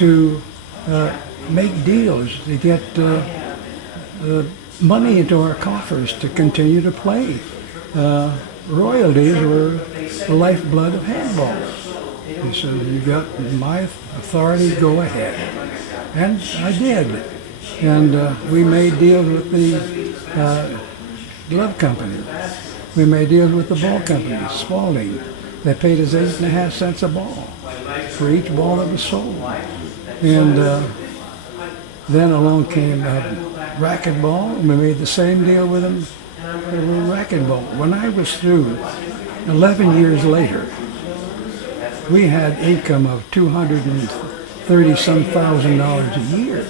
to make deals to get money into our coffers to continue to play. Royalties were the lifeblood of handball. He said, "You got my authority, go ahead." And I did. And we made deals with the glove company. We made deals with the ball company, Spalding. They paid us 8.5 cents a ball for each ball that was sold. And then along came racquetball. We made the same deal with them for racquetball. When I was through, 11 years later, we had income of $230-some thousand a year.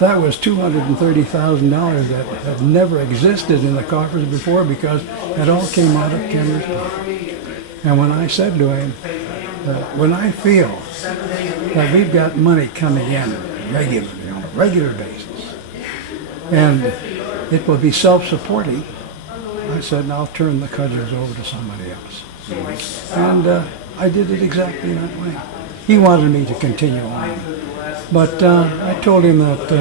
That was $230,000 that had never existed in the coffers before because it all came out of Kenner's pocket. And when I said to him, when I feel that we've got money coming in on a regular basis, and it will be self-supporting, I said, I'll turn the cudgels over to somebody else. And I did it exactly that way. He wanted me to continue on. But I told him that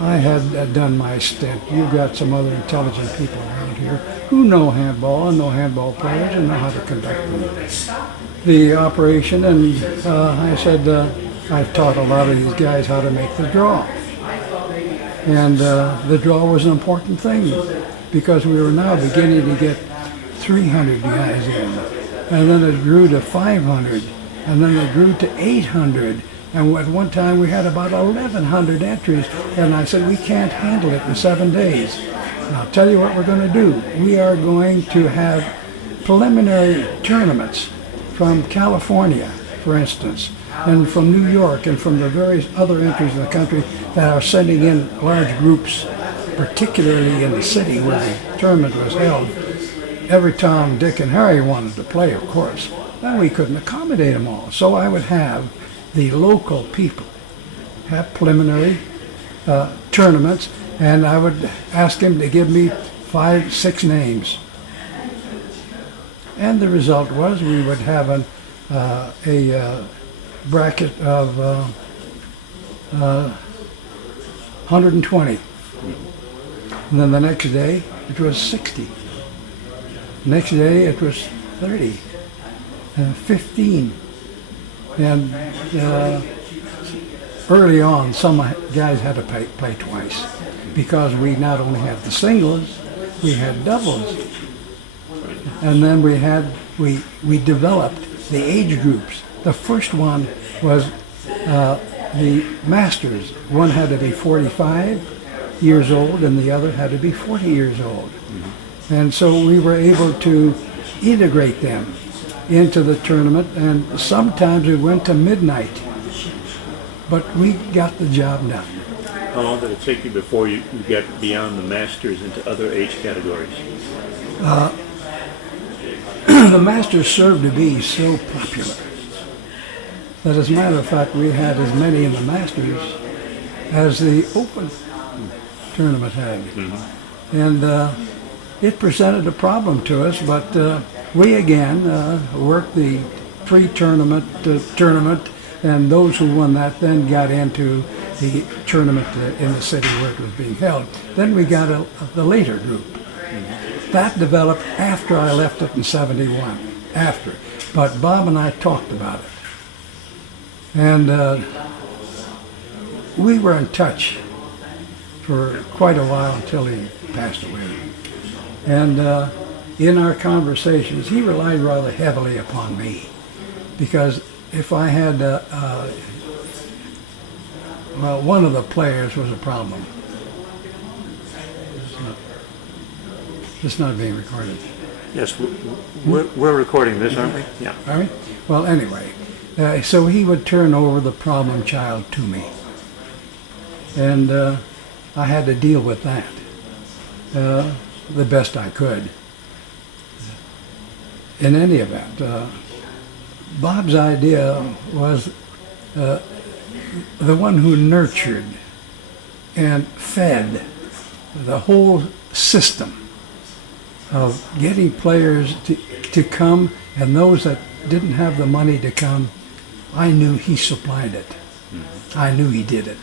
I had done my stint. You've got some other intelligent people around here who know handball and know handball players and know how to conduct the operation. And I said, I've taught a lot of these guys how to make the draw. And the draw was an important thing because we were now beginning to get 300 guys in. And then it grew to 500. And then it grew to 800. And at one time we had about 1,100 entries. And I said, we can't handle it in 7 days. And I'll tell you what we're going to do. We are going to have preliminary tournaments from California, for instance, and from New York and from the various other entries in the country that are sending in large groups, particularly in the city where the tournament was held. Every Tom, Dick, and Harry wanted to play, of course. Then we couldn't accommodate them all. So I would have the local people have preliminary tournaments, and I would ask him to give me 5, 6 names. And the result was we would have a bracket of 120. And then the next day it was 60. Next day it was 30 and 15. And early on, some guys had to play twice because we not only had the singles, we had doubles. And then we developed the age groups. The first one was the masters. One had to be 45 years old and the other had to be 40 years old. And so we were able to integrate them into the tournament, and sometimes we went to midnight, but we got the job done. How long did it take you before you got beyond the masters into other age categories? The masters served to be so popular that, as a matter of fact, we had as many in the masters as the open tournament had. And it presented a problem to us, but we again worked the pre-tournament tournament, and those who won that then got into the tournament in the city where it was being held. Then we got the later group. That developed after I left it in '71, after. But Bob and I talked about it. And we were in touch for quite a while until he passed away. And in our conversations, he relied rather heavily upon me, because if I had, well, one of the players was a problem. It's not being recorded. Yes, we're recording this, aren't we? Yeah. All right? Well, anyway, so he would turn over the problem child to me. And I had to deal with that the best I could. In any event, Bob's idea was the one who nurtured and fed the whole system of getting players to come, and those that didn't have the money to come I knew he supplied it. I knew he did it.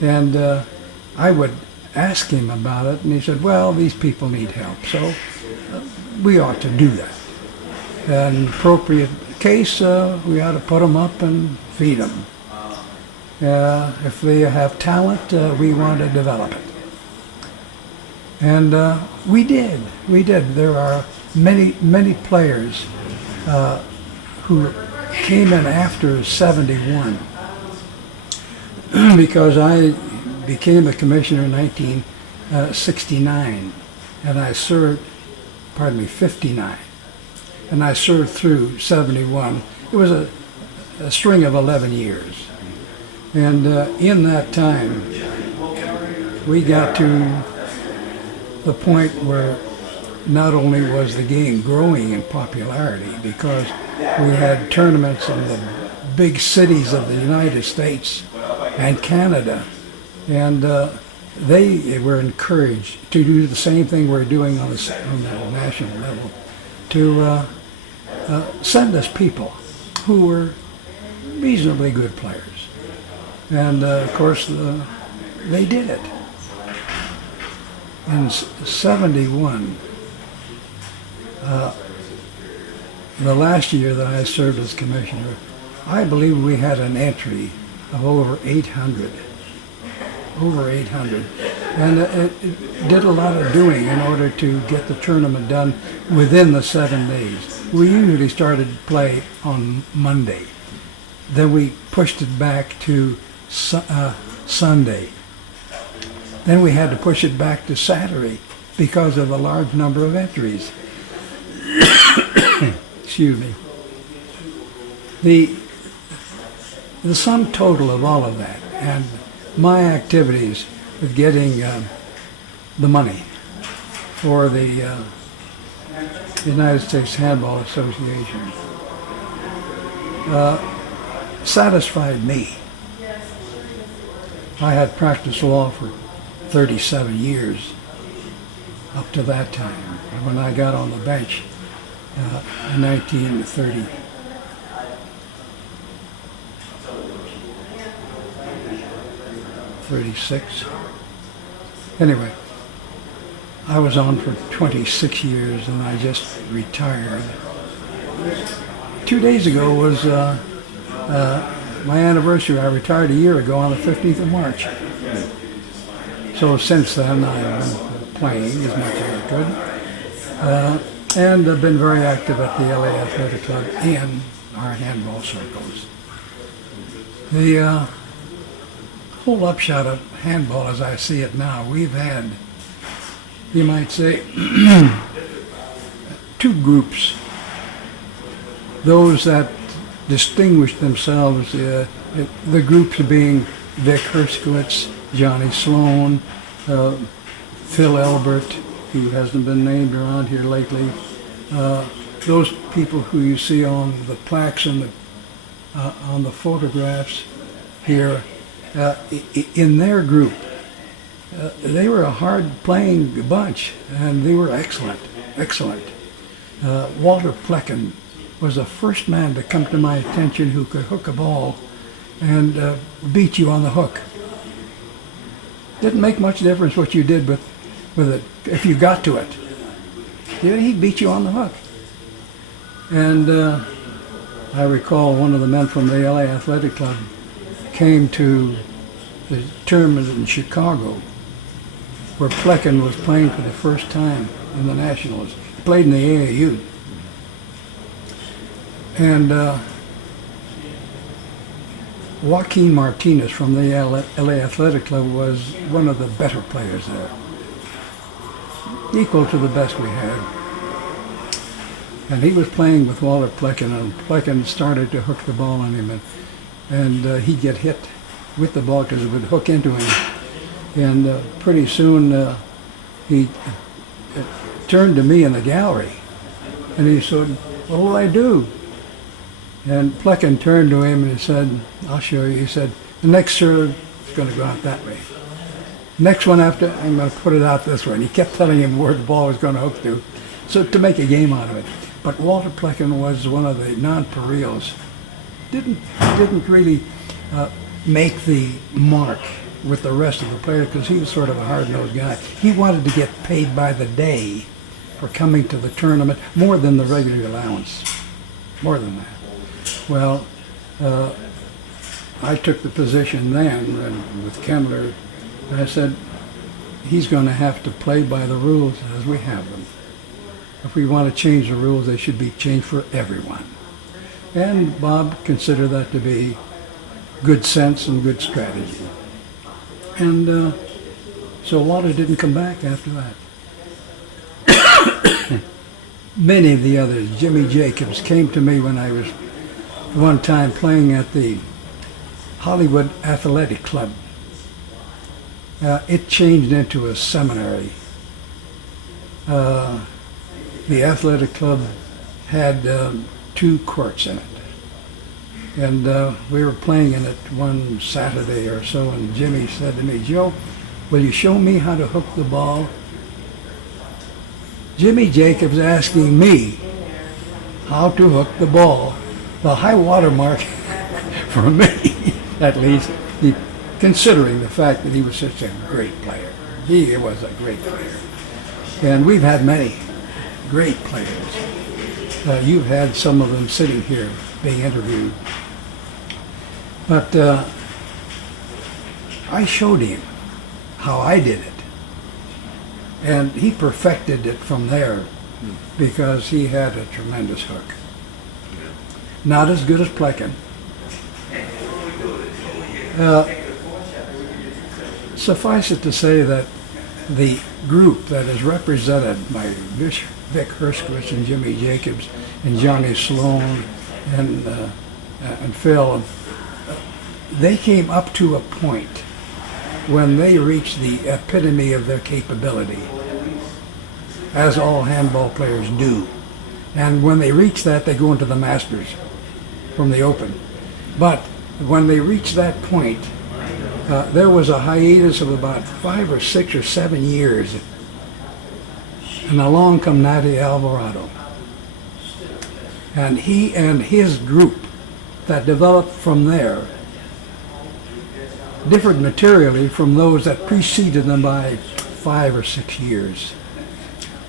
And I would ask him about it, and he said, well, these people need help, so we ought to do that. In appropriate case, we ought to put them up and feed them. If they have talent, we want to develop it. And we did. We did. There are many players who came in after '71 because I became a commissioner in 1969, and I served, 59, and I served through '71. It was a string of 11 years. And in that time, we got to the point where not only was the game growing in popularity, because we had tournaments in the big cities of the United States and Canada, and they were encouraged to do the same thing we're doing on the national level, to send us people who were reasonably good players. And of course, they did it. In '71, the last year that I served as commissioner, I believe we had an entry of over 800. Over 800. And it did a lot of doing in order to get the tournament done within the 7 days. We usually started play on Monday. Then we pushed it back to Sunday. Then we had to push it back to Saturday because of the large number of entries. Excuse me. The sum total of all of that and my activities with getting the money for the United States Handball Association satisfied me. I had practiced law for 37 years up to that time. And when I got on the bench in 1930, anyway, I was on for 26 years and I just retired. 2 days ago was my anniversary. I retired a year ago on the 15th of March. So since then I've been playing as much as I could. And I've been very active at the LA Athletic Club and our handball circles. The whole upshot of handball as I see it now, we've had, you might say, two groups. Those that distinguished themselves, the groups being Vic Herskowitz, Johnny Sloan, Phil Elbert, who hasn't been named around here lately. Those people who you see on the plaques and on the photographs here, in their group, they were a hard-playing bunch, and they were excellent. Walter Plecken was the first man to come to my attention who could hook a ball and beat you on the hook. Didn't make much difference what you did with it if you got to it. He'd beat you on the hook. And I recall one of the men from the LA Athletic Club came to the tournament in Chicago where Plecken was playing for the first time in the Nationals. He played in the AAU. And Joaquin Martinez from the LA Athletic Club was one of the better players there, equal to the best we had. And he was playing with Walter Plecken, and Plecken started to hook the ball on him, and he'd get hit with the ball because it would hook into him. And pretty soon he turned to me in the gallery, and he said, "What will I do?" And Plecken turned to him and he said, "I'll show you." He said, "The next serve is going to go out that way. Next one after, I'm going to put it out this way." And he kept telling him where the ball was going to hook to, so to make a game out of it. But Walter Plecken was one of the nonpareils didn't really make the mark with the rest of the players because he was sort of a hard-nosed guy. He wanted to get paid by the day for coming to the tournament more than the regular allowance, more than that. Well, I took the position then and with Kendler, and I said, he's going to have to play by the rules as we have them. If we want to change the rules, they should be changed for everyone. And Bob considered that to be good sense and good strategy. And so Walter didn't come back after that. Many of the others, Jimmy Jacobs, came to me when I was one time playing at the Hollywood Athletic Club. It changed into a seminary. The athletic club had 2 courts in it. And we were playing in it one Saturday or so, and Jimmy said to me, "Joe, will you show me how to hook the ball?" Jimmy Jacobs asking me how to hook the ball, the high water mark for me, at least, considering the fact that he was such a great player. He was a great player. And we've had many great players. You've had some of them sitting here being interviewed. But I showed him how I did it. And he perfected it from there because he had a tremendous hook. Not as good as Plekin. Suffice it to say that the group that is represented by Vic Herskowitz and Jimmy Jacobs and Johnny Sloan and Phil, they came up to a point when they reached the epitome of their capability, as all handball players do. And when they reach that, they go into the Masters from the Open. But when they reached that point, there was a hiatus of about 5 or 6 or 7 years. And along come Natty Alvarado. And he and his group that developed from there differed materially from those that preceded them by 5 or 6 years.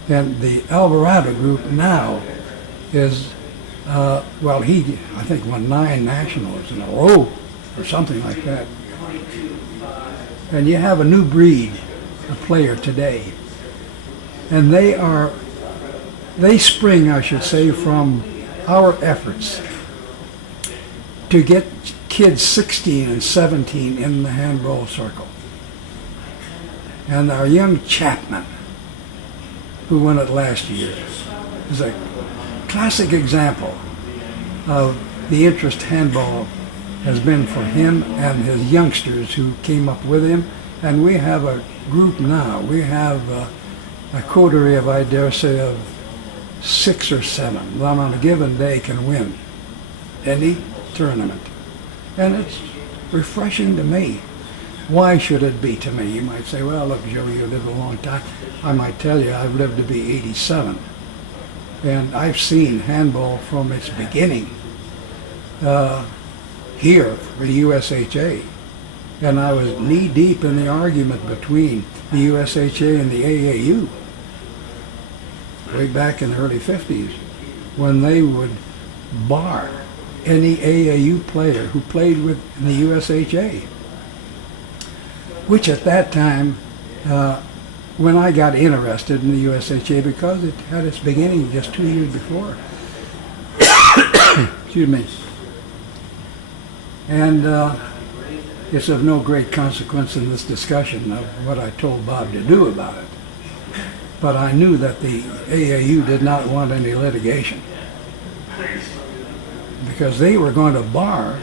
And the Alvarado group now is, well, he, I think, won 9 nationals in a row or something like that. And you have a new breed of player today. And they spring, I should say, from our efforts to get kids 16 and 17 in the handball circle. And our young Chapman, who won it last year, is a classic example of the interest handball has been for him and his youngsters who came up with him. And we have a group now. We have a coterie of, I dare say, of 6 or 7 that on a given day can win any tournament. And it's refreshing to me. Why should it be to me? You might say, well, look, Joe, you lived a long time. I might tell you I've lived to be 87. And I've seen handball from its beginning here for the USHA. And I was knee-deep in the argument between the USHA and the AAU way back in the early 50s when they would bar any AAU player who played with the USHA, which at that time, when I got interested in the USHA, because it had its beginning just 2 years before. Excuse me. And it's of no great consequence in this discussion of what I told Bob to do about it. But I knew that the AAU did not want any litigation because they were going to bar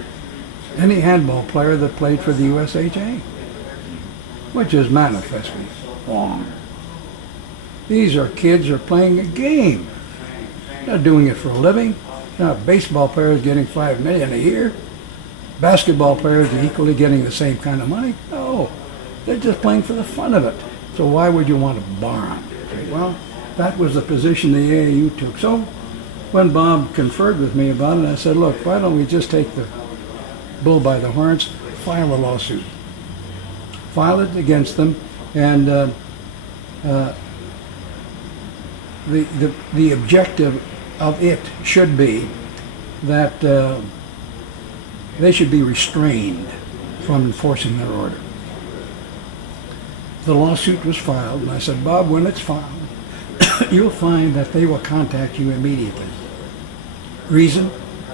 any handball player that played for the USHA, which is manifestly wrong. These are kids who are playing a game. They're doing it for a living. Now, baseball players getting $5 million a year. Basketball players are equally getting the same kind of money. No, they're just playing for the fun of it. So why would you want to bar them? Well, that was the position the AAU took. So when Bob conferred with me about it, I said, look, why don't we just take the bull by the horns, file a lawsuit. File it against them, and the objective of it should be that they should be restrained from enforcing their order. The lawsuit was filed, and I said, Bob, when it's filed, you'll find that they will contact you immediately. Reason?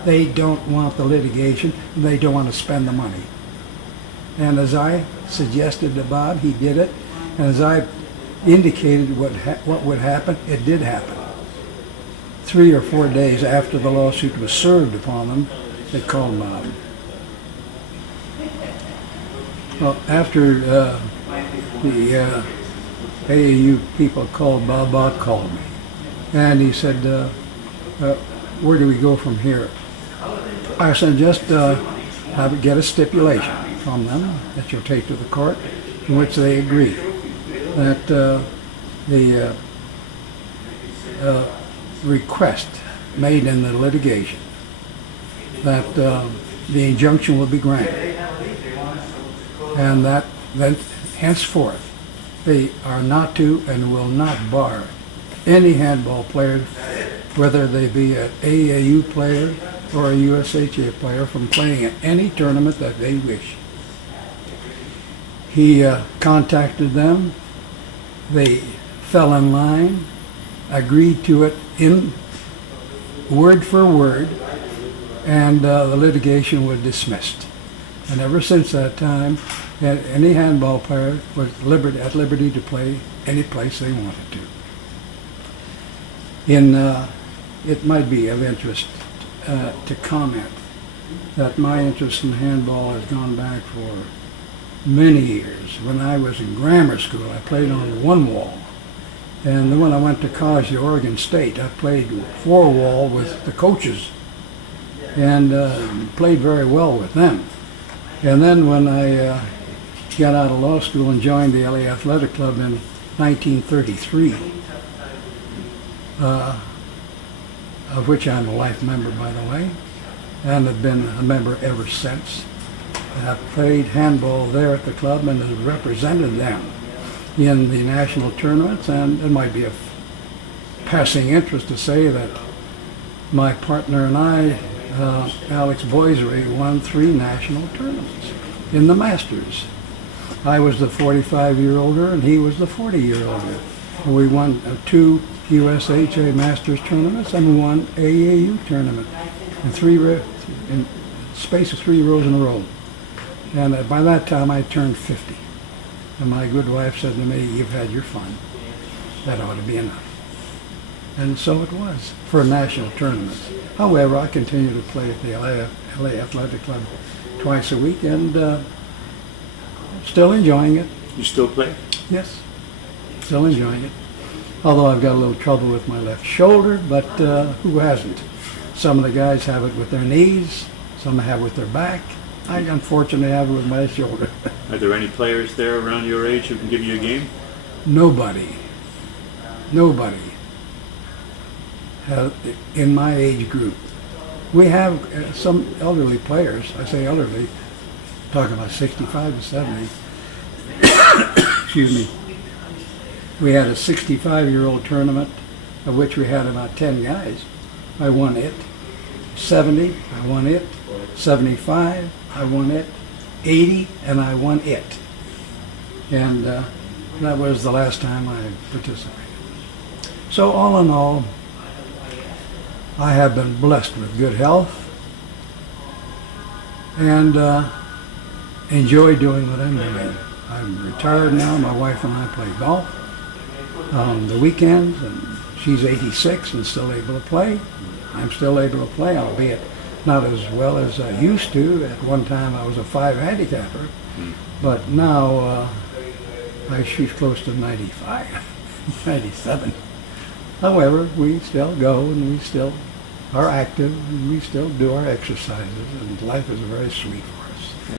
They don't want the litigation, and they don't want to spend the money. And as I suggested to Bob, he did it, and as I indicated what would happen, it did happen. 3 or 4 days after the lawsuit was served upon them, they called Bob. Well, after the AAU people called Bob, Bob called me. And he said, where do we go from here? I said, just get a stipulation from them that you'll take to the court, in which they agree that the request made in the litigation, that the injunction will be granted, and that then henceforth they are not to and will not bar any handball player, whether they be an AAU player or a USHA player, from playing in any tournament that they wish. He contacted them. They fell in line, agreed to it in word for word, and the litigation was dismissed. And ever since that time, any handball player was at liberty to play any place they wanted to. It might be of interest to comment that my interest in handball has gone back for many years. When I was in grammar school, I played on one wall. And then when I went to college at Oregon State, I played four wall with the coaches and played very well with them. And then when I got out of law school and joined the LA Athletic Club in 1933, of which I'm a life member, by the way, and have been a member ever since. I've played handball there at the club and have represented them in the national tournaments, and it might be of passing interest to say that my partner and I, Alex Boisery, won 3 national tournaments in the Masters. I was the 45-year-older and he was the 40-year-older. We won 2 USHA Masters tournaments and 1 AAU tournament in space of 3 rows in a row. And by that time I turned 50. And my good wife said to me, "You've had your fun. That ought to be enough." And so it was for national tournaments. However, I continue to play at the LA Athletic Club twice a week and still enjoying it. You still play? Yes, still enjoying it. Although I've got a little trouble with my left shoulder, but who hasn't? Some of the guys have it with their knees, some have it with their back. I unfortunately have it with my shoulder. Are there any players there around your age who can give you a game? Nobody in my age group. We have some elderly players. I say elderly, talking about 65 to 70. Excuse me. We had a 65-year-old tournament, of which we had about 10 guys. I won it. 70, I won it. 75, I won it. 80, and I won it. And that was the last time I participated. So all in all, I have been blessed with good health and enjoy doing what I'm doing. I'm retired now. My wife and I play golf on the weekends, and she's 86 and still able to play. I'm still able to play, albeit not as well as I used to. At one time I was a 5 handicapper, but now I shoot close to 95, 97. However, we still go and we still are active and we still do our exercises, and life is very sweet.